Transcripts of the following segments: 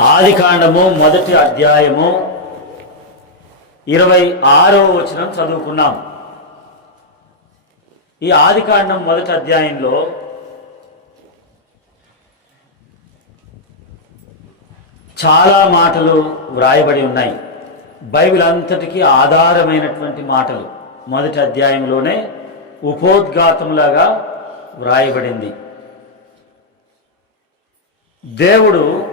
ఆది కాండము మొదటి అధ్యాయము ఇరవై ఆరో వచనం చదువుకున్నాం. ఈ ఆది కాండం మొదటి అధ్యాయంలో చాలా మాటలు వ్రాయబడి ఉన్నాయి. బైబిల్ అంతటికీ ఆధారమైనటువంటి మాటలు మొదటి అధ్యాయంలోనే ఉపోద్ఘాతంలాగా వ్రాయబడింది. దేవుడు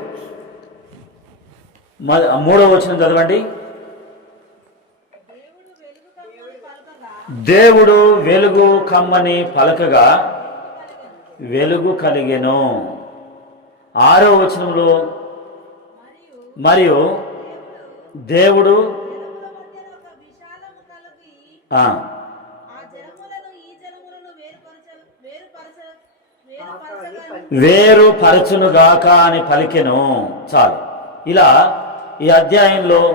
మూడవ వచనం చదవండి. దేవుడు వెలుగు కమ్మని పలకగా వెలుగు కలిగెను. ఆరో వచనంలో మరియు దేవుడు వేరు పరచునుగాక అని పలికెను. చాలు. ఇలా ఈ అధ్యాయంలో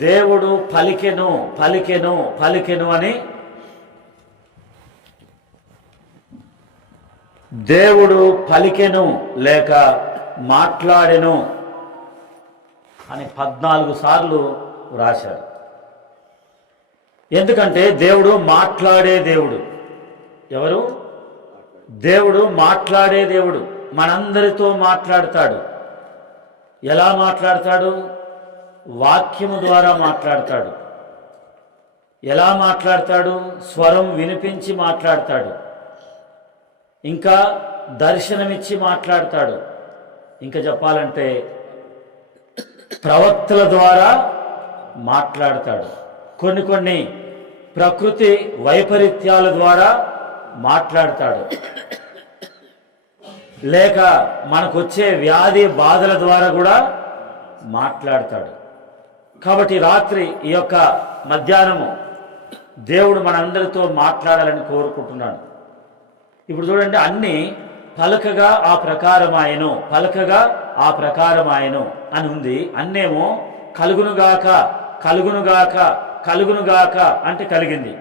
దేవుడు పలికెను పలికెను పలికెను అని దేవుడు పలికెను లేక మాట్లాడెను అని పద్నాలుగు సార్లు వ్రాశారు ఎందుకంటే దేవుడు మాట్లాడే దేవుడు. ఎవరు? దేవుడు మాట్లాడే దేవుడు. మనందరితో మాట్లాడతాడు. ఎలా మాట్లాడతాడు? వాక్యము ద్వారా మాట్లాడతాడు. ఎలా మాట్లాడతాడు? స్వరం వినిపించి మాట్లాడతాడు. ఇంకా దర్శనమిచ్చి మాట్లాడతాడు. ఇంకా చెప్పాలంటే ప్రవక్తల ద్వారా మాట్లాడతాడు. కొన్ని కొన్ని ప్రకృతి వైపరీత్యాల ద్వారా మాట్లాడతాడు. లేక మనకొచ్చే వ్యాధి బాధల ద్వారా కూడా మాట్లాడతాడు. కాబట్టి రాత్రి ఈ యొక్క మధ్యాహ్నము దేవుడు మనందరితో మాట్లాడాలని కోరుకుంటున్నాడు. ఇప్పుడు చూడండి అన్ని పలకగా ఆ ప్రకారమాయను పలకగా ఆ ప్రకారమాయను అని ఉంది. అన్నేమో కలుగునుగాక కలుగునుగాక కలుగునుగాక అంటే కలిగింది.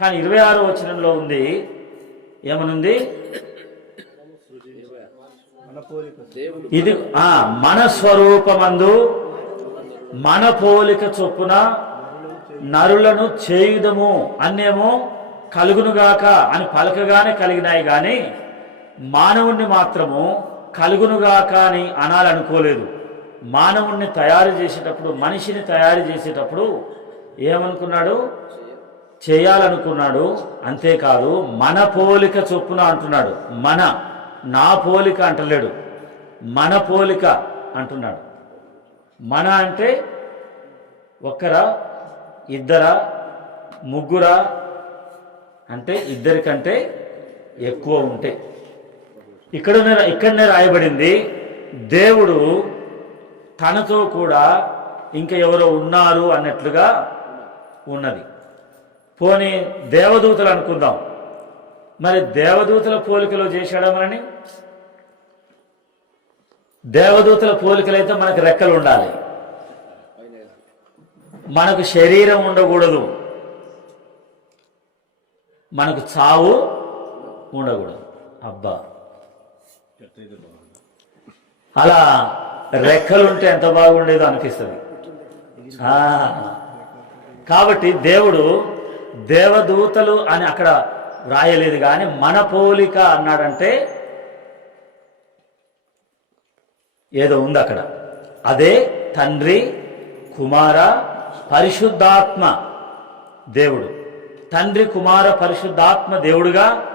కానీ ఇరవై ఆరో వచనంలో ఉంది ఏమనుంది? ఇది ఆ మన స్వరూపమందు మన పోలిక చొప్పున నరులను చేయుదము అన్నేమో కలుగునుగాక అని పలకగానే కలిగినాయి కానీ మానవుణ్ణి మాత్రము కలుగునుగాక అని అనాలనుకోలేదు. మానవుణ్ణి తయారు చేసేటప్పుడు మనిషిని తయారు చేసేటప్పుడు ఏమనుకున్నాడు? చేయాలనుకున్నాడు. అంతేకాదు మన పోలిక చొప్పున అంటున్నాడు. మన నా పోలిక అంటలేడు. మన పోలిక అంటున్నాడు. మన అంటే ఒక్కరా ఇద్దరా ముగ్గురా అంటే ఇద్దరికంటే ఎక్కువ ఉంటే. ఇక్కడ ఇక్కడనే రాయబడింది దేవుడు తనతో కూడా ఇంకా ఎవరో ఉన్నారు అన్నట్లుగా ఉన్నది. పోనీ దేవదూతలు అనుకుందాం. మరి దేవదూతల పోలికలో చేశాడా మనని? దేవదూతల పోలికలైతే మనకు రెక్కలు ఉండాలి. మనకు శరీరం ఉండకూడదు. మనకు చావు ఉండకూడదు. అబ్బా. అలా రెక్కలుంటే ఎంత బాగుండేదో అనిపిస్తుంది. కాబట్టి దేవుడు దేవదూతలు అని అక్కడ వ్రాయలేదు కానీ మన పోలిక అన్నాడంటే ఏదో ఉంది అక్కడ. అదే తండ్రి కుమార పరిశుద్ధాత్మ దేవుడు. తండ్రి కుమార పరిశుద్ధాత్మ దేవుడుగా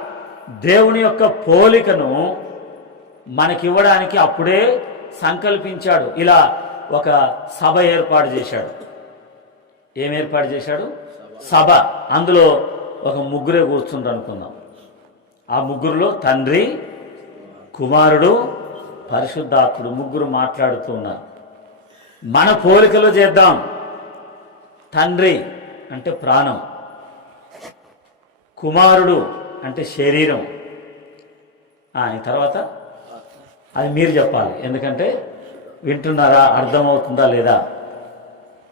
దేవుని యొక్క పోలికను మనకివ్వడానికి అప్పుడే సంకల్పించాడు. ఇలా ఒక సభ ఏర్పాటు చేశాడు. ఏం ఏర్పాటు చేశాడు? సభ. అందులో ఒక ముగ్గురే కూర్చుంటారు అనుకుందాం. ఆ ముగ్గురులో తండ్రి కుమారుడు పరిశుద్ధాత్ముడు ముగ్గురు మాట్లాడుతూ ఉన్నారు. మన పోలికలో చేద్దాం. తండ్రి అంటే ప్రాణం. కుమారుడు అంటే శరీరం. ఆ, ఈ తర్వాత అది మీరు చెప్పాలి. ఎందుకంటే వింటున్నారా అర్థమవుతుందా లేదా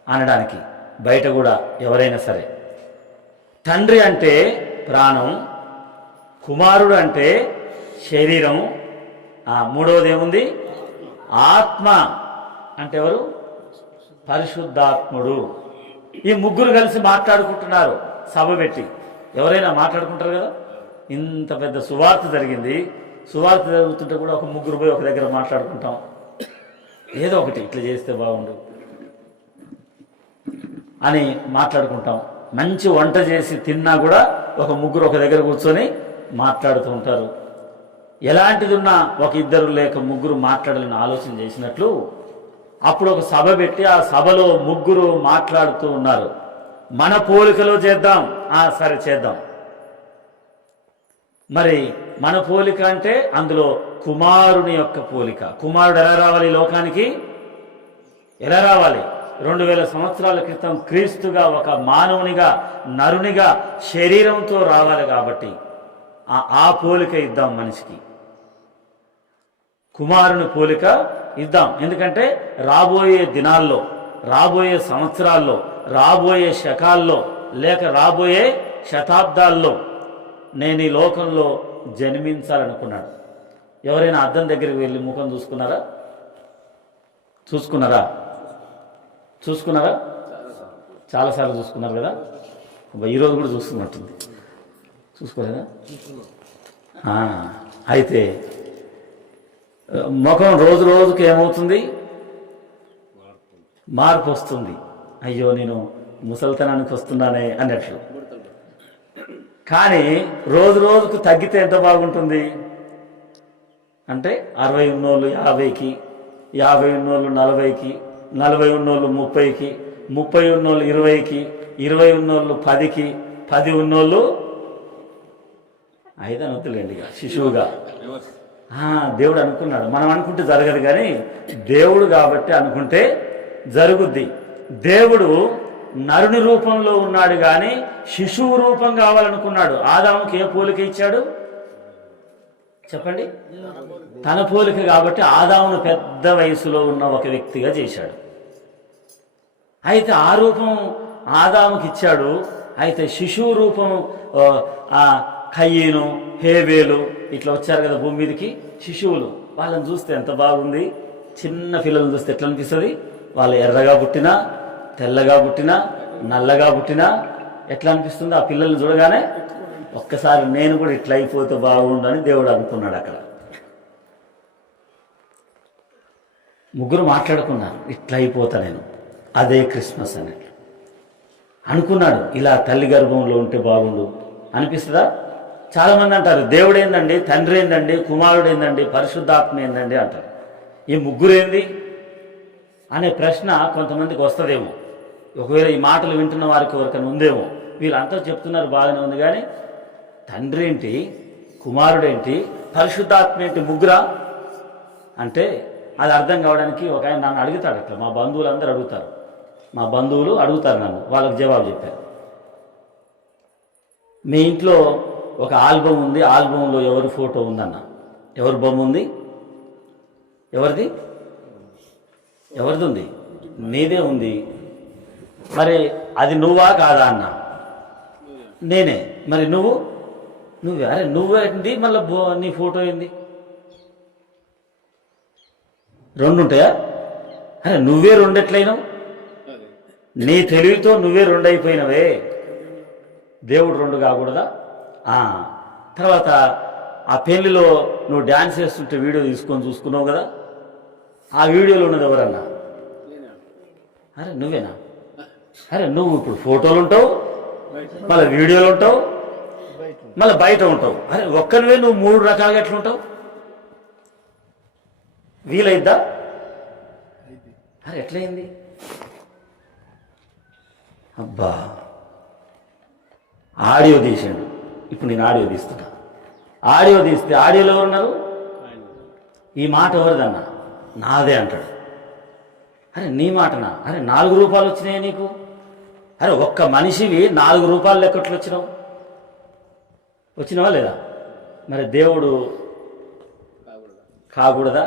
అనడానికి. బయట కూడా ఎవరైనా సరే. తండ్రి అంటే ప్రాణం కుమారుడు అంటే శరీరం మూడవది ఏముంది? ఆత్మ. అంటే ఎవరు? పరిశుద్ధాత్ముడు. ఈ ముగ్గురు కలిసి మాట్లాడుకుంటున్నారు సభ పెట్టి. ఎవరైనా మాట్లాడుకుంటారు కదా? ఇంత పెద్ద సువార్త జరిగింది. సువార్త జరుగుతుంటే కూడా ఒక ముగ్గురు పోయి ఒక దగ్గర మాట్లాడుకుంటాం. ఏదో ఒకటి ఇట్లా చేస్తే బాగుండు అని మాట్లాడుకుంటాం. మంచి వంట చేసి తిన్నా కూడా ఒక ముగ్గురు ఒక దగ్గర కూర్చొని మాట్లాడుతూ ఉంటారు. ఎలాంటిది ఉన్నా ఒక ఇద్దరు లేక ముగ్గురు మాట్లాడాలని ఆలోచన చేసినట్లు అప్పుడు ఒక సభ పెట్టి ఆ సభలో ముగ్గురు మాట్లాడుతూ ఉన్నారు. మన పోలికలో చేద్దాం. ఆ సరే చేద్దాం. మరి మన పోలిక అంటే అందులో కుమారుని యొక్క పోలిక. కుమారుడు ఎలా రావాలి ఈ లోకానికి? ఎలా రావాలి? రెండు వేల సంవత్సరాల క్రితం క్రీస్తుగా ఒక మానవునిగా నరునిగా శరీరంతో రావాలి కాబట్టి ఆ పోలిక ఇద్దాం మనిషికి. కుమారుని పోలిక ఇద్దాం. ఎందుకంటే రాబోయే దినాల్లో రాబోయే సంవత్సరాల్లో రాబోయే శకాల్లో లేక రాబోయే శతాబ్దాల్లో నేను ఈ లోకంలో జన్మించాలనుకున్నాడు ఎవరైనా అద్దం దగ్గరికి వెళ్ళి ముఖం చూసుకున్నారా? చూసుకున్నారా? చూసుకున్నారా? చాలాసార్లు చూసుకున్నారు కదా? అబ్బా, ఈరోజు కూడా చూస్తున్నట్టుంది. చూసుకోలేదా? అయితే ముఖం రోజు రోజుకి ఏమవుతుంది? మార్పు వస్తుంది. అయ్యో నేను ముసలితనానికి వస్తున్నానే అన్నట్లు. కానీ రోజు రోజుకు తగ్గితే ఎంత బాగుంటుంది? అంటే అరవై ఉన్నోళ్ళు యాభైకి యాభై ఉన్నోళ్ళు నలభైకి నలభై ఉన్నోళ్ళు ముప్పైకి ముప్పై ఉన్నోళ్ళు ఇరవైకి ఇరవై ఉన్నోళ్ళు పదికి పది ఉన్నోళ్ళు ఐదు అనొద్దులేండి ఇక శిశువుగా. దేవుడు అనుకున్నాడు. మనం అనుకుంటే జరగదు కానీ దేవుడు కాబట్టి అనుకుంటే జరుగుద్ది. దేవుడు నరుని రూపంలో ఉన్నాడు కానీ శిశువు రూపం కావాలనుకున్నాడు. ఆదాముకి ఏ పోలిక ఇచ్చాడు? చెప్పండి. తన పోలిక కాబట్టి ఆదామును పెద్ద వయసులో ఉన్న ఒక వ్యక్తిగా చేశాడు. అయితే ఆ రూపం ఆదాముకి ఇచ్చాడు. అయితే శిశువు రూపం ఆ, హేవేలు కయ్యను ఇట్లా వచ్చారు కదా భూమి మీదకి? శిశువులు. వాళ్ళని చూస్తే ఎంత బాగుంది? చిన్న పిల్లల్ని చూస్తే ఎట్లా అనిపిస్తుంది? వాళ్ళు ఎర్రగా పుట్టినా తెల్లగా పుట్టినా నల్లగా పుట్టినా ఎట్లా అనిపిస్తుంది? ఆ పిల్లల్ని చూడగానే ఒక్కసారి నేను కూడా ఇట్లా అయిపోతే బాగుండు అని దేవుడు అనుకున్నాడు అక్కడ. ముగ్గురు మాట్లాడుకున్నారు. ఇట్లా అయిపోతా నేను. అదే క్రిస్మస్ అని. అనుకున్నాడు ఇలా తల్లి గర్భంలో ఉంటే బాగుండు. అనిపిస్తుందా? చాలామంది అంటారు దేవుడు ఏందండి? తండ్రి ఏందండి? కుమారుడు ఏందండి? పరిశుద్ధాత్మ ఏందండి? అంటారు. ఈ ముగ్గురేంది? అనే ప్రశ్న కొంతమందికి వస్తుందేమో. ఒకవేళ ఈ మాటలు వింటున్న వారికి ఎవరికైనా ఉందేమో. వీళ్ళంతా చెప్తున్నారు బాగానే ఉంది. కానీ తండ్రి ఏంటి? కుమారుడేంటి పరిశుద్ధాత్మ ఏంటి? ముగ్గురా? అంటే అది అర్థం కావడానికి ఒక ఆయన నన్ను అడుగుతాడు అట్లా మా బంధువులు అందరూ అడుగుతారు. మా బంధువులు అడుగుతారు నన్ను. వాళ్ళకి జవాబు చెప్పారు. మీ ఇంట్లో ఒక ఆల్బమ్ ఉంది ఆల్బమ్లో ఎవరి ఫోటో ఉందన్న? ఎవరి బొమ్మ ఉంది? ఎవరిది? ఎవరిది ఉంది నీదే ఉంది. మరి అది నువ్వా కాదా అన్న? నేనే. మరి నువ్వు? నువ్వు. అరే నువ్వేంటి? మళ్ళీ నీ ఫోటో ఏంది? రెండు ఉంటాయా అరే నువ్వే రెండెట్లయినావు? నీ తెలివితో నువ్వే రెండు అయిపోయినవే దేవుడు రెండు కాకూడదా? తర్వాత ఆ పెళ్ళిలో నువ్వు డ్యాన్స్ చేస్తుంటే వీడియో తీసుకొని చూసుకున్నావు కదా? ఆ వీడియోలో ఉన్నది ఎవరన్నా? అరే నువ్వేనా? అరే నువ్వు ఇప్పుడు ఫోటోలు ఉంటావు మళ్ళీ వీడియోలు ఉంటావు మళ్ళీ బయట ఉంటావు. అరే ఒక్కనివే నువ్వు మూడు రకాలుగా ఎట్లుంటావు వీలైద్దా? అరే ఎట్లయింది? అబ్బా ఆడియో తీసాడు ఇప్పుడు నేను ఆడియో తీస్తున్నా. ఆడియో తీస్తే ఆడియోలో ఎవరున్నారు? ఈ మాట ఎవరిదన్నా? నాదే అంటాడు. అరే నీ మాటనా? అరే నాలుగు రూపాయలు వచ్చినాయి నీకు? అరే ఒక్క మనిషివి నాలుగు రూపాయలు లెక్కట్లు వచ్చినావు? వచ్చినావా లేదా? మరి దేవుడు కాకూడదా?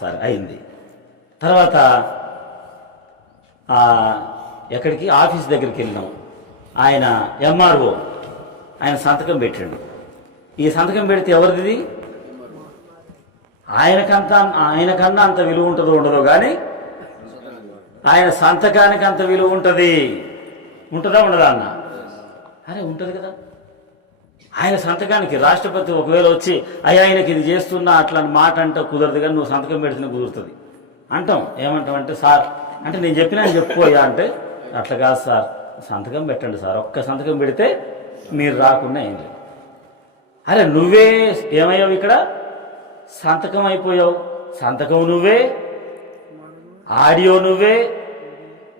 సరే అయింది. తర్వాత ఎక్కడికి? ఆఫీస్ దగ్గరికి వెళ్ళినాం. ఆయన ఎంఆర్ఓ ఆయన సంతకం పెట్టాడు. ఈ సంతకం పెడితే ఎవరిది? ఆయనకంత ఆయనకన్నా అంత విలువ ఉంటుందో ఉండదో కానీ ఆయన సంతకానికి అంత విలువ ఉంటుంది. ఉంటుందా ఉండదా అన్న? అరే ఉంటుంది కదా. ఆయన సంతకానికి రాష్ట్రపతి ఒకవేళ వచ్చి అయ్యా ఆయనకి ఇది చేస్తున్నా అట్లా అని మాట అంటే కుదరదు కానీ నువ్వు సంతకం పెడితేనే కుదురుతుంది. అంటాం. ఏమంటాం అంటే సార్ అంటే నేను చెప్పినా చెప్పుకోయా అంటే అట్లా కాదు సార్ సంతకం పెట్టండి సార్. ఒక్క సంతకం పెడితే మీరు రాకుండా ఏం లేదు. అరే నువ్వే ఏమయ్యావు ఇక్కడ? సంతకం అయిపోయావు. సంతకం నువ్వే. ఆడియో నువ్వే.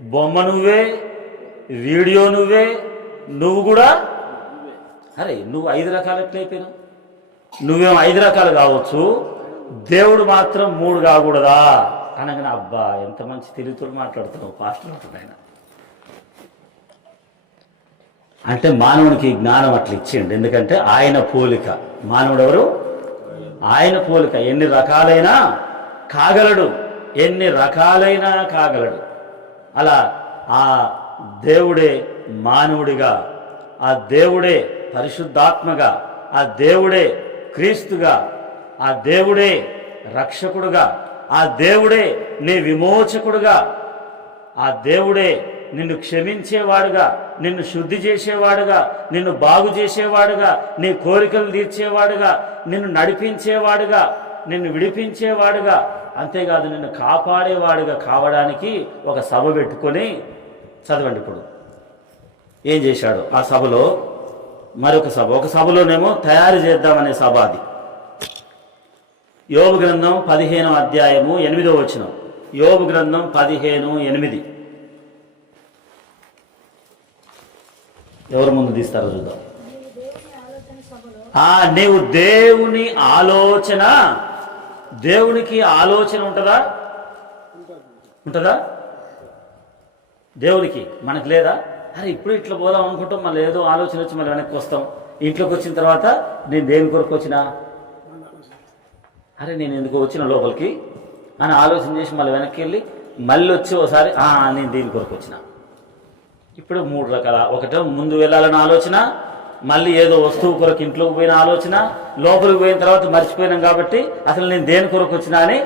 బొమ్మ నువ్వే. వీడియో నువ్వే. నువ్వు కూడా? అరే నువ్వు ఐదు రకాలు ఎట్లయిపోయినావు నువ్వేం ఐదు రకాలు కావచ్చు. దేవుడు మాత్రం మూడు కాకూడదా? అనగానే అబ్బా ఎంత మంచి తెలివితో మాట్లాడుతున్నావు పాస్టర్ అంటాడు ఆయన. అంటే మానవునికి జ్ఞానం అట్లా ఇచ్చిండు. ఎందుకంటే ఆయన పోలిక. మానవుడు ఎవరు ఆయన పోలిక. ఎన్ని రకాలైనా కాగలడు. ఎన్ని రకాలైనా కాగలడు. అలా ఆ దేవుడే మానవుడిగా ఆ దేవుడే పరిశుద్ధాత్మగా ఆ దేవుడే క్రీస్తుగా ఆ దేవుడే రక్షకుడుగా ఆ దేవుడే నీ విమోచకుడుగా ఆ దేవుడే నిన్ను క్షమించేవాడుగా నిన్ను శుద్ధి చేసేవాడుగా నిన్ను బాగు చేసేవాడుగా నీ కోరికలు తీర్చేవాడుగా నిన్ను నడిపించేవాడుగా నిన్ను విడిపించేవాడుగా అంతేకాదు నిన్ను కాపాడేవాడుగా కావడానికి ఒక సభ పెట్టుకొని చదవండి ఇప్పుడు. ఏం చేశాడు? ఆ సభలో మరొక సభ. ఒక సభలోనేమో తయారు చేద్దామనే సభ అది. యోగ గ్రంథం పదిహేను అధ్యాయము ఎనిమిదో వచనం. యోగ గ్రంథం పదిహేను ఎనిమిది. ఎవరు ముందు తీస్తారో చూద్దాం. ఆ నీవు దేవుని ఆలోచన దేవునికి ఆలోచన ఉంటుందా? ఉంటుందా? దేవునికి మనకు లేదా? అరే ఇప్పుడు ఇట్లా పోదాం అనుకుంటాం మళ్ళీ ఏదో ఆలోచన వచ్చి మళ్ళీ వెనక్కి వస్తాం. ఇంట్లోకి వచ్చిన తర్వాత నేను దేని కొరకు వచ్చినా? అరే నేను ఎందుకు వచ్చిన లోపలికి? అని ఆలోచన చేసి మళ్ళీ వెనక్కి వెళ్ళి మళ్ళీ వచ్చి ఒకసారి నేను దీని కొరకు వచ్చిన? ఇప్పుడు మూడు రకాల. ఒకటో ముందు వెళ్ళాలన్న ఆలోచన మళ్ళీ ఏదో వస్తువు కొరకు ఇంట్లోకి పోయిన ఆలోచన లోపలికి పోయిన తర్వాత మర్చిపోయినాం కాబట్టి అసలు నేను దేని కొరకు వచ్చినా అని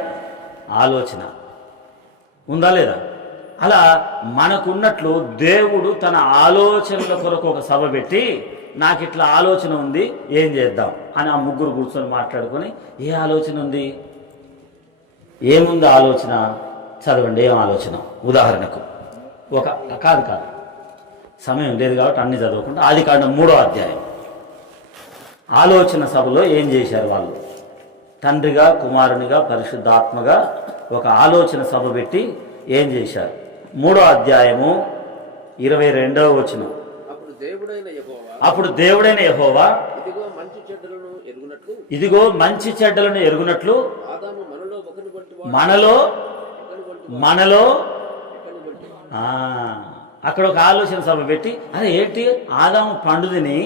ఆలోచన. ఉందా లేదా? అలా మనకున్నట్లు దేవుడు తన ఆలోచనల కొరకు ఒక సభ పెట్టి నాకు ఇట్లా ఆలోచన ఉంది ఏం చేద్దాం అని ఆ ముగ్గురు కూర్చొని మాట్లాడుకొని ఏ ఆలోచన ఉంది? ఏముంది ఆలోచన? చదవండి ఏం ఆలోచన? ఉదాహరణకు. ఒక కాదు కాదు. సమయం లేదు కాబట్టి అన్ని చదవకుండా ఆది కాండం మూడో అధ్యాయం. ఆలోచన సభలో ఏం చేశారు వాళ్ళు? తండ్రిగా కుమారునిగా పరిశుద్ధాత్మగా ఒక ఆలోచన సభ పెట్టి ఏం చేశారు? మూడో అధ్యాయము ఇరవై రెండవ వచనం. అప్పుడు దేవుడైన యెహోవా ఇదిగో మంచి చెడ్డలను ఎరుగునట్లు మనలో మనలో అక్కడ ఒక ఆలోచన సభ పెట్టి అరే ఏంటి? ఆదాము పండుదిని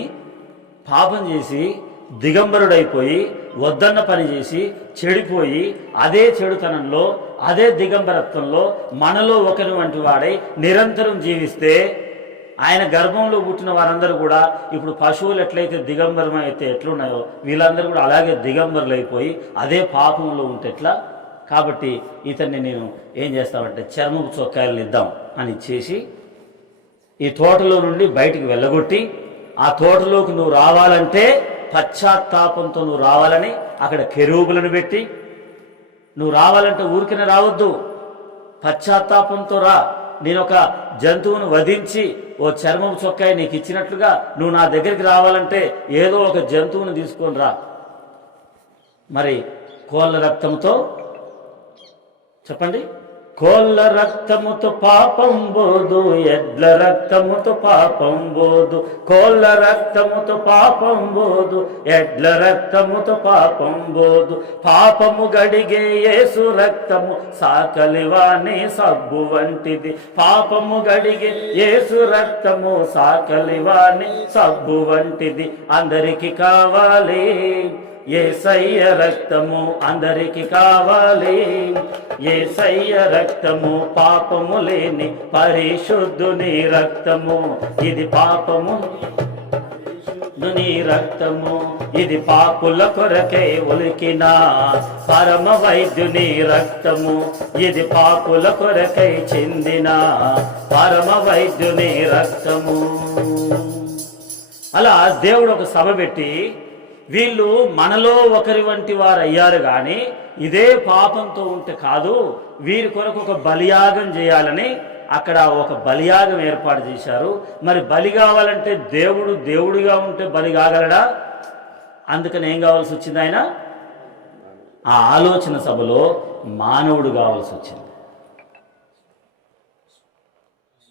పాపం చేసి దిగంబరుడైపోయి వద్దన్న పని చేసి చెడిపోయి అదే చెడుతనంలో అదే దిగంబరత్వంలో మనలో ఒకరి వంటి వాడై నిరంతరం జీవిస్తే ఆయన గర్భంలో పుట్టిన వారందరూ కూడా ఇప్పుడు పశువులు ఎట్లయితే దిగంబరం అయితే ఎట్లున్నాయో వీళ్ళందరూ కూడా అలాగే దిగంబరులు అయిపోయి అదే పాపంలో ఉంటే ఎట్లా? కాబట్టి ఇతన్ని నేను ఏం చేస్తామంటే చర్మపు చొక్కాయలను ఇద్దాం అని చేసి ఈ తోటలో నుండి బయటికి వెళ్ళగొట్టి ఆ తోటలోకి నువ్వు రావాలంటే పశ్చాత్తాపంతో నువ్వు రావాలని అక్కడ కెరూబులను పెట్టి నువ్వు రావాలంటే ఊరికిన రావద్దు. పశ్చాత్తాపంతో రా. నేను ఒక జంతువును వధించి ఓ చర్మం చొక్కాయి నీకు ఇచ్చినట్లుగా నువ్వు నా దగ్గరికి రావాలంటే ఏదో ఒక జంతువును తీసుకొని రా. మరి కోళ్ళ రక్తంతో చెప్పండి. కోళ్ళ రక్తముతో పాపం బోదు ఎడ్ల రక్తముతో పాపం బోదు కోళ్ళ రక్తముతో పాపం బోదు ఎడ్ల రక్తముతో పాపం బోదు. పాపము గడిగే యేసు రక్తము సాకలివాణి సబ్బు వంటిది. పాపము గడిగే యేసు రక్తము సాకలివాణి సబ్బు వంటిది. అందరికీ కావాలి. ఏసయ్య రక్తము అందరికి కావాలి? ఏసయ్య రక్తము పాపము లేని పరిశుద్ధుని రక్తము? ఇది పాపము. నీ రక్తము. ఇది పాపుల కొరకై ఉలికిన పరమ వైద్యుని రక్తము. ఇది పాపుల కొరకై చెందిన పరమ వైద్యుని రక్తము. అలా దేవుడు ఒక సభ పెట్టి వీళ్ళు మనలో ఒకరి వంటి వారు అయ్యారు కానీ ఇదే పాపంతో ఉంటే కాదు వీరి కొరకు ఒక బలియాగం చేయాలని అక్కడ ఒక బలియాగం ఏర్పాటు చేశారు. మరి బలి కావాలంటే దేవుడు దేవుడిగా ఉంటే బలి కాగలడా? అందుకని ఏం కావాల్సి వచ్చింది ఆయన? ఆ ఆలోచన సభలో మానవుడు కావాల్సి వచ్చింది.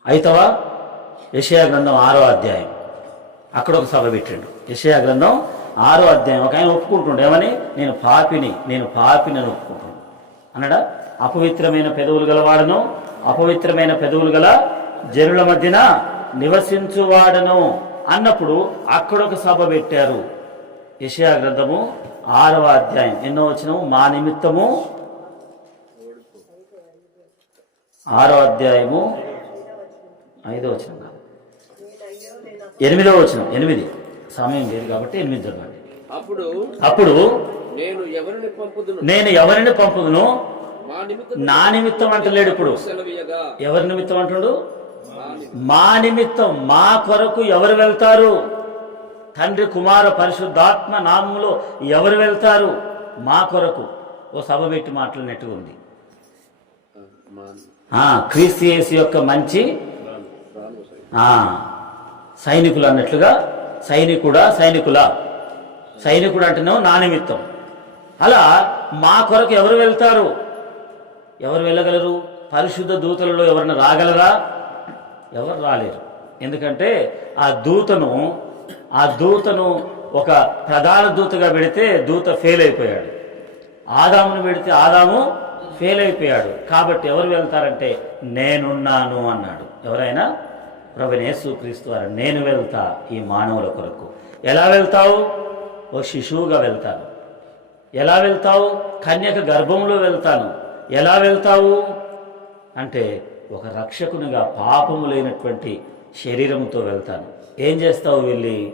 అయితవా? యషయా గ్రంథం ఆరో అధ్యాయం. అక్కడ ఒక సభ పెట్టిండు. యషయా గ్రంథం ఆరో అధ్యాయం. ఒక ఆయన ఒప్పుకుంటుండే. ఏమని? నేను పాపిని నేను పాపిని అని ఒప్పుకుంటుండు. అన్నాడా? అపవిత్రమైన పెదవులు గలవాడను అపవిత్రమైన పెదవులు గల జనుల మధ్యన నివసించువాడను అన్నప్పుడు అక్కడ ఒక సభ పెట్టారు. యషయా గ్రంథము ఆరవ అధ్యాయం. ఎన్నో వచనము? మా నిమిత్తము ఆరో అధ్యాయము ఐదో వచ్చిన ఎనిమిదో వచనం. ఎనిమిది. సమయం లేదు కాబట్టి ఎనిమిది అప్పుడు అప్పుడు నేను ఎవరిని పంపుదును? నేను ఎవరిని పంపుదును? మా నిమిత్తం నా నిమిత్తం అంటలేడు ఇప్పుడు. ఎవరి నిమిత్తం అంటుండు? మా నిమిత్తం. మా కొరకు ఎవరు వెళ్తారు? తండ్రి కుమార పరిశుద్ధాత్మ నామములో ఎవరు వెళ్తారు? మా కొరకు. ఓ సభ పెట్టి మాట్లాడినట్టుగా ఉంది. మా ఆ క్రీస్తు యేసు యొక్క మంచి సైనికులు అన్నట్లుగా సైనికుడా సైనికుల? సైనికుడు అంటేనేమో నా నిమిత్తం. అలా మా కొరకు ఎవరు వెళ్తారు? ఎవరు వెళ్ళగలరు? పరిశుద్ధ దూతలలో ఎవరైనా రాగలరా? ఎవరు రాలేరు. ఎందుకంటే ఆ దూతను ఆ దూతను ఒక ప్రధాన దూతగా పెడితే దూత ఫెయిల్ అయిపోయాడు ఆదామును పెడితే ఆదాము ఫెయిల్ అయిపోయాడు కాబట్టి ఎవరు వెళ్తారంటే నేనున్నాను అన్నాడు. ఎవరైనా? ప్రభునేసు క్రీస్తు వారు. నేను వెళ్తా ఈ మానవుల కొరకు. ఎలా వెళ్తావు? ఓ శిశువుగా వెళ్తాను. ఎలా వెళ్తావు? కన్యక గర్భంలో వెళ్తాను. ఎలా వెళ్తావు? అంటే ఒక రక్షకునిగా పాపము లేనటువంటి శరీరంతో వెళ్తాను. ఏం చేస్తావు వెళ్ళి?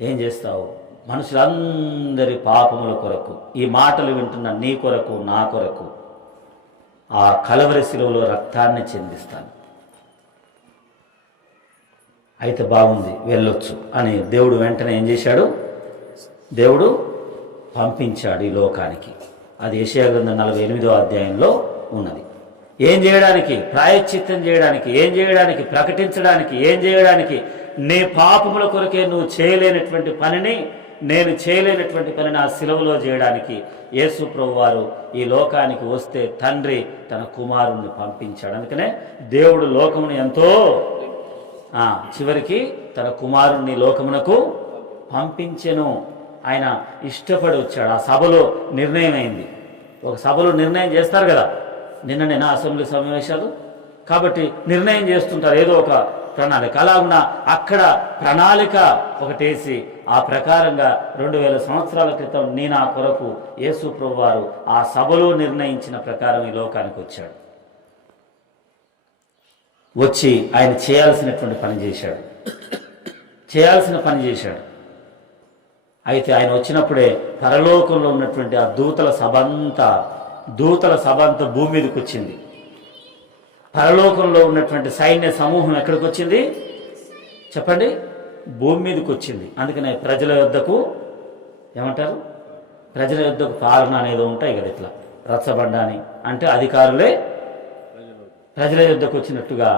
ఏం చేస్తావు? మనుషులందరి పాపముల కొరకు ఈ మాటలు వింటున్న నీ కొరకు నా కొరకు ఆ కలవరి శిలువలో రక్తాన్ని చెందిస్తాను. అయితే బాగుంది వెళ్ళొచ్చు అని దేవుడు వెంటనే ఏం చేశాడు? దేవుడు పంపించాడు ఈ లోకానికి. అది ఏషియా గ్రంథం నలభై ఎనిమిదో అధ్యాయంలో ఉన్నది. ఏం చేయడానికి? ప్రాయశ్చిత్తం చేయడానికి ఏం చేయడానికి? ప్రకటించడానికి ఏం చేయడానికి? నీ పాపముల కొరకే నువ్వు చేయలేనటువంటి పనిని నేను చేయలేనటువంటి పనిని ఆ సిలువలో చేయడానికి యేసు ప్రభు వారు ఈ లోకానికి వస్తే తండ్రి తన కుమారుణ్ణి పంపించాడు. అందుకనే దేవుడు లోకమును ఎంతో చివరికి తన కుమారుణ్ణి లోకమునకు పంపించెను. ఆయన ఇష్టపడి వచ్చాడు. ఆ సభలో నిర్ణయం అయింది ఒక సభలో నిర్ణయం చేస్తారు కదా. నిన్న నిన్న అసెంబ్లీ సమావేశాలు. కాబట్టి నిర్ణయం చేస్తుంటారు. ఏదో ఒక ప్రణాళిక. అలాగున అక్కడ ప్రణాళిక ఒకటేసి ఆ ప్రకారంగా రెండు వేల సంవత్సరాల క్రితం నీ నా కొరకు యేసు వారు ఆ సభలో నిర్ణయించిన ప్రకారం ఈ లోకానికి వచ్చాడు. వచ్చి ఆయన చేయాల్సినటువంటి పని చేశాడు. చేయాల్సిన పని చేశాడు. అయితే ఆయన వచ్చినప్పుడే పరలోకంలో ఉన్నటువంటి ఆ దూతల సభ దూతల సభంత భూమి మీదకి వచ్చింది. పరలోకంలో ఉన్నటువంటి సైన్య సమూహం ఎక్కడికి వచ్చింది? చెప్పండి. భూమి మీదకి వచ్చింది. అందుకనే ప్రజల యొద్దకు ఏమంటారు? ప్రజల యొద్దకు పాలన అనేది ఉంటాయి కదా ఇట్లా. రచ్చబండ అని అంటే అధికారులే ప్రజల యుద్ధకు వచ్చినట్టుగా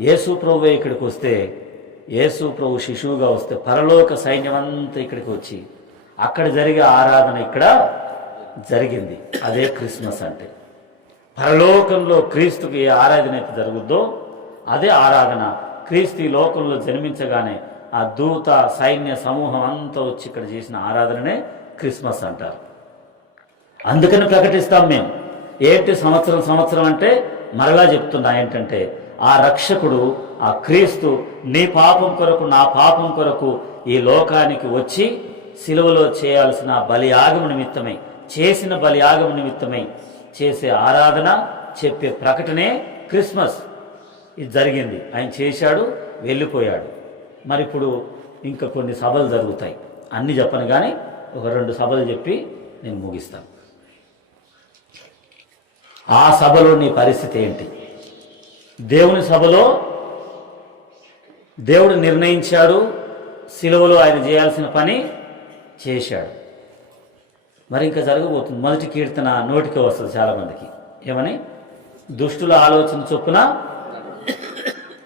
యేసు ప్రభు ఇక్కడికి వస్తే యేసు ప్రభు శిశువుగా వస్తే పరలోక సైన్యం అంతా ఇక్కడికి వచ్చి అక్కడ జరిగే ఆరాధన ఇక్కడ జరిగింది. అదే క్రిస్మస్ అంటే. పరలోకంలో క్రీస్తుకి ఏ ఆరాధన అయితే జరుగుద్దో అదే ఆరాధన క్రీస్తు ఈ లోకంలో జన్మించగానే ఆ దూత సైన్య సమూహం అంతా వచ్చి ఇక్కడ చేసిన ఆరాధననే క్రిస్మస్ అంటారు. అందుకని ప్రకటిస్తాం మేము. ఏంటి సంవత్సరం సంవత్సరం అంటే మరలా చెప్తున్నా ఏంటంటే ఆ రక్షకుడు ఆ క్రీస్తు నీ పాపం కొరకు నా పాపం కొరకు ఈ లోకానికి వచ్చి సిలువలో చేయాల్సిన బలియాగం నిమిత్తమై చేసిన బలియాగం నిమిత్తమై చేసే ఆరాధన చెప్పే ప్రకటనే క్రిస్మస్. ఇది జరిగింది. ఆయన చేశాడు వెళ్ళిపోయాడు. మరి ఇప్పుడు ఇంకా కొన్ని సభలు జరుగుతాయి. అన్నీ చెప్పను కానీ ఒక రెండు సభలు చెప్పి నేను ముగిస్తాను. ఆ సభలో నీ పరిస్థితి ఏంటి? దేవుని సభలో దేవుడు నిర్ణయించాడు సిలువలో ఆయన చేయాల్సిన పని చేశాడు. మరి ఇంకా జరగబోతుంది. మొదటి కీర్తన నోటికి వస్తుంది చాలామందికి. ఏమని? దుష్టుల ఆలోచన చొప్పున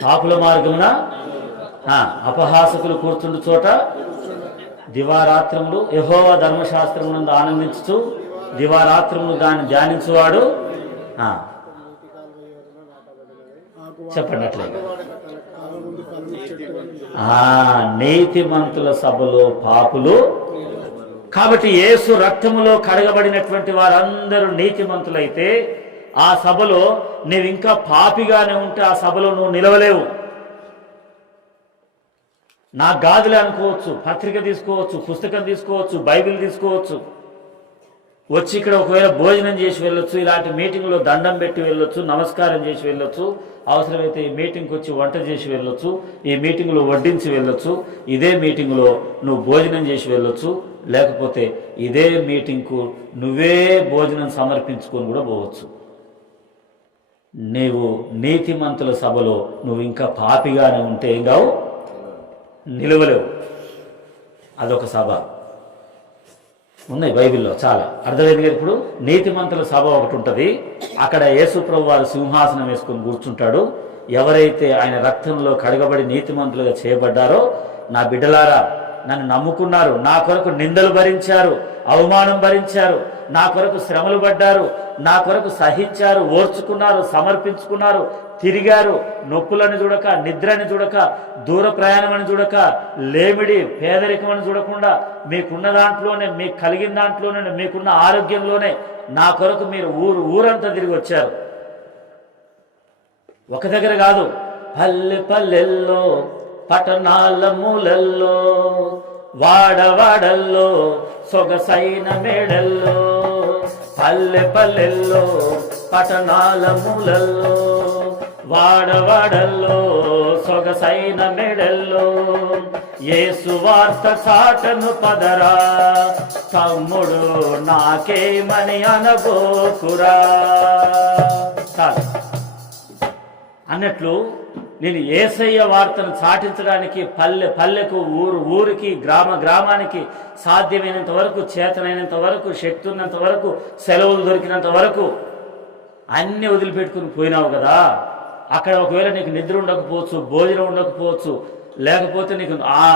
పాపుల మార్గమున అపహాసకులు కూర్చుండు చోట దివారాత్రములు యహోవా ధర్మశాస్త్రమునందు ఆనందించుతూ దివారాత్రములు దాన్ని ధ్యానించువాడు చెప్పండి అట్లే ఆ నీతిమంతుల సభలో పాపులు. కాబట్టి యేసు రక్తములో కడగబడినటువంటి వారందరూ నీతిమంతులైతే ఆ సభలో నువ్వు ఇంకా పాపిగానే ఉంటే ఆ సభలో నువ్వు నిలవలేవు. నా గాదులే అనుకోవచ్చు పత్రిక తీసుకోవచ్చు పుస్తకం తీసుకోవచ్చు బైబిల్ తీసుకోవచ్చు. వచ్చి ఇక్కడ ఒకవేళ భోజనం చేసి వెళ్ళొచ్చు ఇలాంటి మీటింగ్లో దండం పెట్టి వెళ్ళొచ్చు నమస్కారం చేసి వెళ్ళొచ్చు అవసరమైతే ఈ మీటింగ్కి వచ్చి వంట చేసి వెళ్ళొచ్చు ఈ మీటింగ్లో వడ్డించి వెళ్ళొచ్చు ఇదే మీటింగ్లో నువ్వు భోజనం చేసి వెళ్ళొచ్చు లేకపోతే ఇదే మీటింగ్కు నువ్వే భోజనం సమర్పించుకొని కూడా పోవచ్చు. నీవు నీతిమంతుల సభలో నువ్వు ఇంకా పాపిగానే ఉంటే ఏం కావు? నిలవలేవు. అదొక సభ. ఉన్నాయి బైబిల్లో చాలా. అర్థమైంది కదా ఇప్పుడు? నీతిమంతుల సభ ఒకటి ఉంటుంది. అక్కడ యేసుప్రభు వారు సింహాసనం వేసుకొని కూర్చుంటాడు. ఎవరైతే ఆయన రక్తంలో కడగబడి నీతిమంతులుగా చేయబడ్డారో నా బిడ్డలారా నన్ను నమ్ముకున్నారు. నా కొరకు నిందలు భరించారు. అవమానం భరించారు. నా కొరకు శ్రమలు పడ్డారు. నా కొరకు సహించారు. ఓర్చుకున్నారు. సమర్పించుకున్నారు. తిరిగారు. నొప్పులను చూడక నిద్రని చూడక దూర ప్రయాణమని చూడక లేమిడి పేదరికమని చూడకుండా మీకున్న దాంట్లోనే మీకు కలిగిన దాంట్లోనే మీకున్న ఆరోగ్యంలోనే నా కొరకు మీరు ఊరు ఊరంతా తిరిగి వచ్చారు. ఒక దగ్గర కాదు. పల్లె పల్లెల్లో పట్టణాల మూలల్లో వాడవాడల్లో సొగసైన మేడల్లో పల్లె పల్లెల్లో పట్టణాల మూలల్లో వాడవాడల్లో సొగసైన మెడల్లో. ఏసువార్త వార్త చాటను పదరా తమ్ముడు నాకేమని అనగోకురా అన్నట్లు నేను ఏసయ్య వార్తను చాటించడానికి పల్లె పల్లెకు ఊరు ఊరికి గ్రామ గ్రామానికి సాధ్యమైనంత వరకు చేతనైనంత వరకు శక్తి ఉన్నంత వరకు సెలవులు దొరికినంత వరకు అన్ని వదిలిపెట్టుకుని పోయినావు కదా. అక్కడ ఒకవేళ నీకు నిద్ర ఉండకపోవచ్చు భోజనం ఉండకపోవచ్చు లేకపోతే నీకు ఆ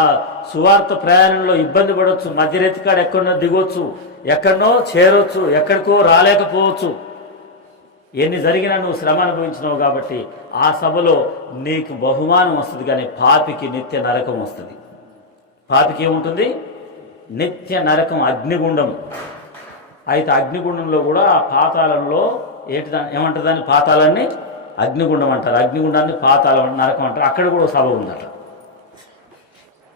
సువార్త ప్రయాణంలో ఇబ్బంది పడవచ్చు మధ్యరెత్తికాడ ఎక్కడో దిగొచ్చు ఎక్కడనో చేరొచ్చు ఎక్కడికో రాలేకపోవచ్చు. ఎన్ని జరిగినా నువ్వు శ్రమ అనుభవించినావు కాబట్టి ఆ సభలో నీకు బహుమానం వస్తుంది కానీ పాపికి నిత్య నరకం వస్తుంది. పాపికి ఏముంటుంది? నిత్య నరకం అగ్నిగుండం. అయితే అగ్నిగుండంలో కూడా ఆ పాతాళంలో ఏంటి దాన్ని ఏమంటారు దాన్ని? పాతాళాన్ని అగ్నిగుండం అంటారు. అగ్నిగుండాన్ని పాతాళం నరకం అంటారు. అక్కడ కూడా సభ సభ ఉందట.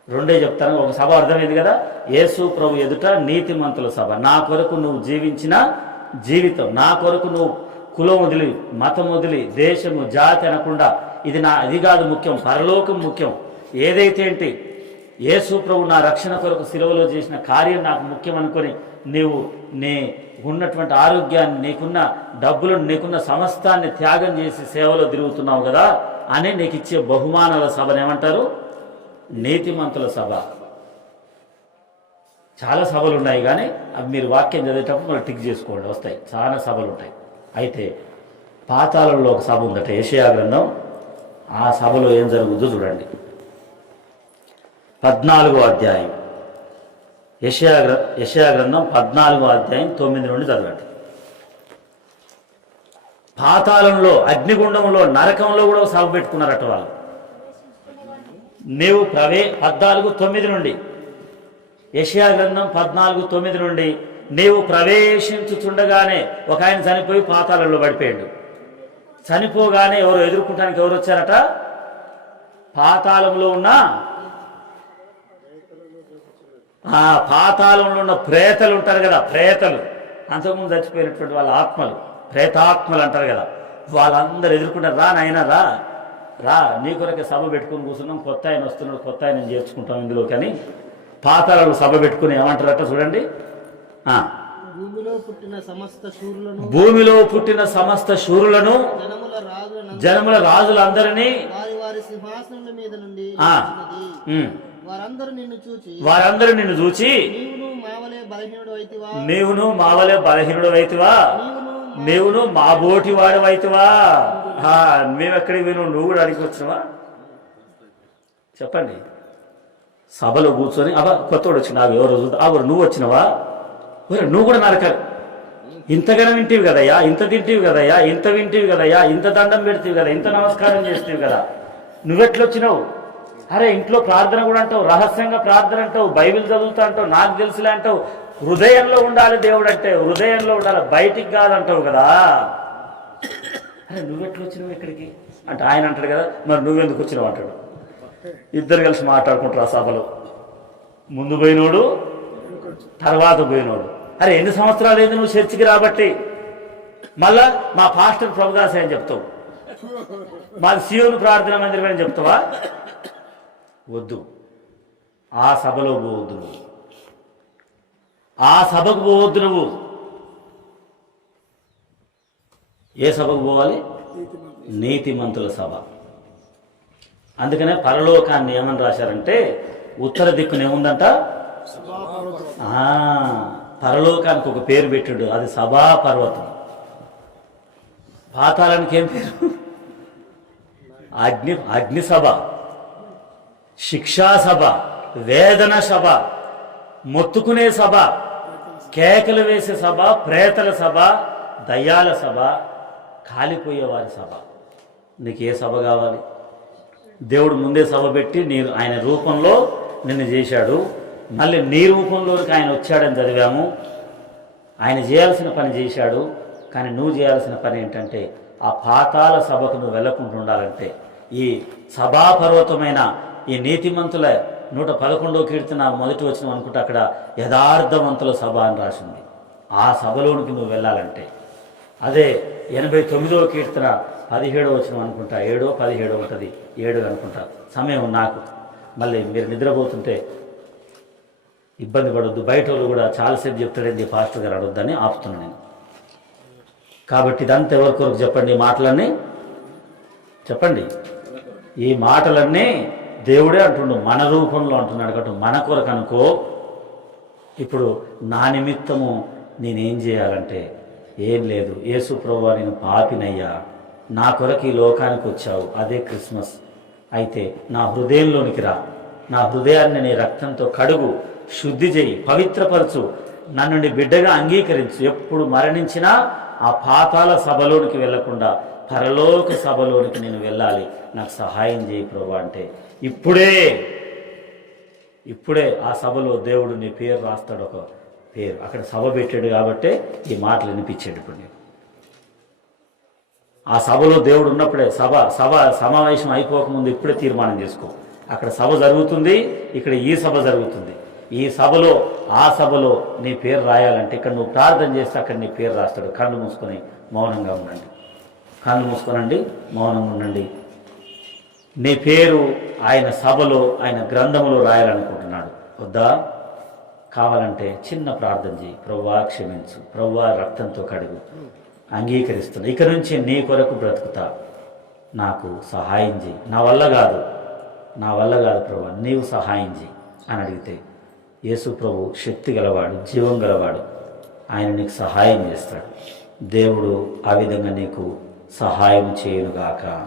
రెండే చెప్తాను. ఒక సభ అర్థమైంది కదా? యేసు ప్రభు ఎదుట నీతిమంతుల సభ. నా కొరకు నువ్వు జీవించిన జీవితం నా కొరకు నువ్వు కులం వదిలి మతం వదిలి దేశము జాతి అనకుండా ఇది నా అది కాదు ముఖ్యం పరలోకం ముఖ్యం. ఏదైతే ఏంటి యేసు ప్రభు నా రక్షణ కొరకు సిలువలో చేసిన కార్యం నాకు ముఖ్యం అనుకొని నీవు నీ ఉన్నటువంటి ఆరోగ్యాన్ని నీకున్న డబ్బులను నీకున్న సమస్తాన్ని త్యాగం చేసి సేవలో తిరుగుతున్నావు కదా అని నీకు ఇచ్చే బహుమానాల సభను ఏమంటారు? నీతిమంతుల సభ. చాలా సభలు ఉన్నాయి కానీ అవి మీరు వాక్యం చదివేటప్పుడు మనం టిక్ చేసుకోండి వస్తాయి. చాలా సభలు ఉంటాయి. అయితే పాతాళంలో ఒక సభ ఉందట ఏషియా గ్రంథం. ఆ సభలో ఏం జరుగుతుందో చూడండి. పద్నాలుగో అధ్యాయం. యషయా గ్ర యషయా గ్రంథం పద్నాలుగో అధ్యాయం తొమ్మిది నుండి చదవండి. పాతాళంలో అగ్నిగుండంలో నరకంలో కూడా ఒక సభ పెట్టుకున్నారట వాళ్ళు. నీవు ప్రవే పద్నాలుగు తొమ్మిది నుండి. యషయా గ్రంథం పద్నాలుగు తొమ్మిది నుండి. నీవు ప్రవేశించుచుండగానే ఒక ఆయన చనిపోయి పాతాళంలో పడిపోయాడు. చనిపోగానే ఎవరు ఎదుర్కొంటానికి ఎవరు వచ్చారట? పాతాళంలో ఉన్న ఆ పాతాళంలో ఉన్న ప్రేతలు ఉంటారు కదా ప్రేతలు. అంతకుముందు చచ్చిపోయినటువంటి వాళ్ళ ఆత్మలు ప్రేతాత్మలు అంటారు కదా. వాళ్ళందరూ ఎదుర్కొంటారు రా నాయన రా. రా నీ కొరకే సభ పెట్టుకుని కూర్చున్నాం కొత్త ఆయన వస్తున్నాడు కొత్త ఆయన చేర్చుకుంటాం ఇందులో కానీ. పాతాళాలు సభ పెట్టుకుని ఏమంటారట చూడండి. భూమిలో పుట్టిన సమస్త శూరులను జనముల రాజులందరినీ ఆ. వారందరూ నిన్ను చూచి నీవును మావలే బలహీనుడు అయితివా? నీవును మా బోటి వాడు అయితివా? మేమెక్కడికి విను నువ్వు కూడా అడిగి వచ్చినవా చెప్పండి. సభలో కూర్చొని అబ్బా కొత్తవాడు వచ్చిన ఎవరు ఎవరు నువ్వు వచ్చినవా? నువ్వు కూడా నరకాలి. ఇంతగానం వింటివి కదయ్యా ఇంత తింటివి కదయ్యా ఇంత వింటివి కదయ్యా ఇంత దండం పెడతావు కదా ఇంత నమస్కారం చేస్తావు కదా. నువ్వెట్లొచ్చినావు? అరే ఇంట్లో ప్రార్థన కూడా అంటావు రహస్యంగా ప్రార్థన అంటావు బైబిల్ చదువుతా అంటావు నాకు తెలుసులే అంటావు. హృదయంలో ఉండాలి దేవుడు అంటే హృదయంలో ఉండాలి బయటికి కాదంటావు కదా. అరే నువ్వెట్లొచ్చినావు ఇక్కడికి? అంటే ఆయన అంటాడు కదా మరి నువ్వెందుకు వచ్చినావు? అంటాడు. ఇద్దరు కలిసి మాట్లాడుకుంటారు ఆ సభలో. ముందు పోయినోడు తర్వాత పోయినోడు. అరే ఎన్ని సంవత్సరాలు అయింది నువ్వు చర్చికి రాబట్టి? మళ్ళా మా పాస్టర్ ప్రభుదాస్ అని చెప్తావు. మాది శివుని ప్రార్థన మందిరం అని చెప్తావా? వద్దు. ఆ సభలో పోవద్దు నువ్వు. ఆ సభకు పోవద్దు నువ్వు. ఏ సభకు పోవాలి? నీతిమంతుల సభ. అందుకనే పరలోకాన్ని ఏమని రాశారంటే ఉత్తర దిక్కున ఏముందంట? ఆ, పరలోకానికి ఒక పేరు పెట్టాడు. అది సభా పర్వతం పాతాళానికి ఏం పేరు? అగ్ని అగ్ని సభ శిక్షా సభ వేదన సభ. మొత్తుకునే సభ. కేకలు వేసే సభ. ప్రేతల సభ. దయ్యాల సభ. కాలిపోయేవారి సభ. నీకు ఏ సభ కావాలి? దేవుడు ముందే సభ పెట్టి నేను ఆయన రూపంలో నిన్ను చేశాడు. మళ్ళీ నీ రూపంలోకి ఆయన వచ్చాడని చదివాము. ఆయన చేయాల్సిన పని చేశాడు. కానీ నువ్వు చేయాల్సిన పని ఏంటంటే ఆ పాతాల సభకు నువ్వు వెళ్ళకుండా ఉండాలంటే ఈ సభాపర్వతమైన ఈ నీతిమంతుల నూట పదకొండో కీర్తన మొదటి వచ్చిన అనుకుంటే అక్కడ యథార్థవంతుల సభ అని రాసింది. ఆ సభలోనికి నువ్వు వెళ్ళాలంటే. అదే ఎనభై తొమ్మిదవ కీర్తన పదిహేడో వచ్చిన అనుకుంటా. ఏడో పదిహేడో ఉంటుంది. ఏడు అనుకుంటా. సమయం నాకు. మళ్ళీ మీరు నిద్రపోతుంటే ఇబ్బంది పడొద్దు బయట వాళ్ళు కూడా చాలాసేపు చెప్తాడండి పాస్టర్ గారు అడొద్దని ఆపుతున్నాను నేను. కాబట్టి ఇదంతా ఎవరి కొరకు చెప్పండి? ఈ మాటలన్నీ? చెప్పండి. ఈ మాటలన్నీ దేవుడే అంటుండు మన రూపంలో అంటున్నాడు కాబట్టి మన కొరకు అనుకో ఇప్పుడు నా నిమిత్తము నేనేం చేయాలంటే ఏం లేదు యేసు ప్రభు నేను పాపినయ్యా నా కొరకు ఈ లోకానికి వచ్చావు అదే క్రిస్మస్. అయితే నా హృదయంలోనికి రా నా హృదయాన్ని నీ రక్తంతో కడుగు శుద్ధి చేయి పవిత్రపరచు నన్ను నీ బిడ్డగా అంగీకరించు. ఎప్పుడు మరణించినా ఆ పాతాల సభలోనికి వెళ్ళకుండా పరలోక సభలోనికి నేను వెళ్ళాలి. నాకు సహాయం చేయి ప్రభు అంటే. ఇప్పుడే ఇప్పుడే ఆ సభలో దేవుడు నీ పేరు రాస్తాడు ఒక పేరు. అక్కడ సభ పెట్టాడు కాబట్టే ఈ మాటలు వినిపించాడు ఇప్పుడు నేను ఆ సభలో దేవుడు ఉన్నప్పుడే సభ సభ సమావేశం అయిపోకముందు ఇప్పుడే తీర్మానం చేసుకో. అక్కడ సభ జరుగుతుంది ఇక్కడ ఈ సభ జరుగుతుంది. ఈ సభలో ఆ సభలో నీ పేరు రాయాలంటే ఇక్కడ నువ్వు ప్రార్థన చేస్తే అక్కడ నీ పేరు రాస్తాడు. కళ్ళు మూసుకొని మౌనంగా ఉండండి. కళ్ళు మూసుకోనండి మౌనంగా ఉండండి. నీ పేరు ఆయన సభలో ఆయన గ్రంథంలో రాయాలనుకుంటున్నాడు. వద్దా? కావాలంటే చిన్న ప్రార్థన చేయి. ప్రవ్వా క్షమించు. ప్రవ్వా రక్తంతో కడుగు. అంగీకరిస్తున్నా ఇక నుంచి నీ కొరకు బ్రతుకుతా. నాకు సహాయం చేయి. నా వల్ల కాదు. నా వల్ల కాదు ప్రభా నీవు సహాయం చేయి అని అడిగితే యేసు ప్రభు శక్తి గలవాడు జీవం గలవాడు. ఆయన నీకు సహాయం చేస్తాడు. దేవుడు ఆ విధంగా నీకు సహాయం చేయునుగాక.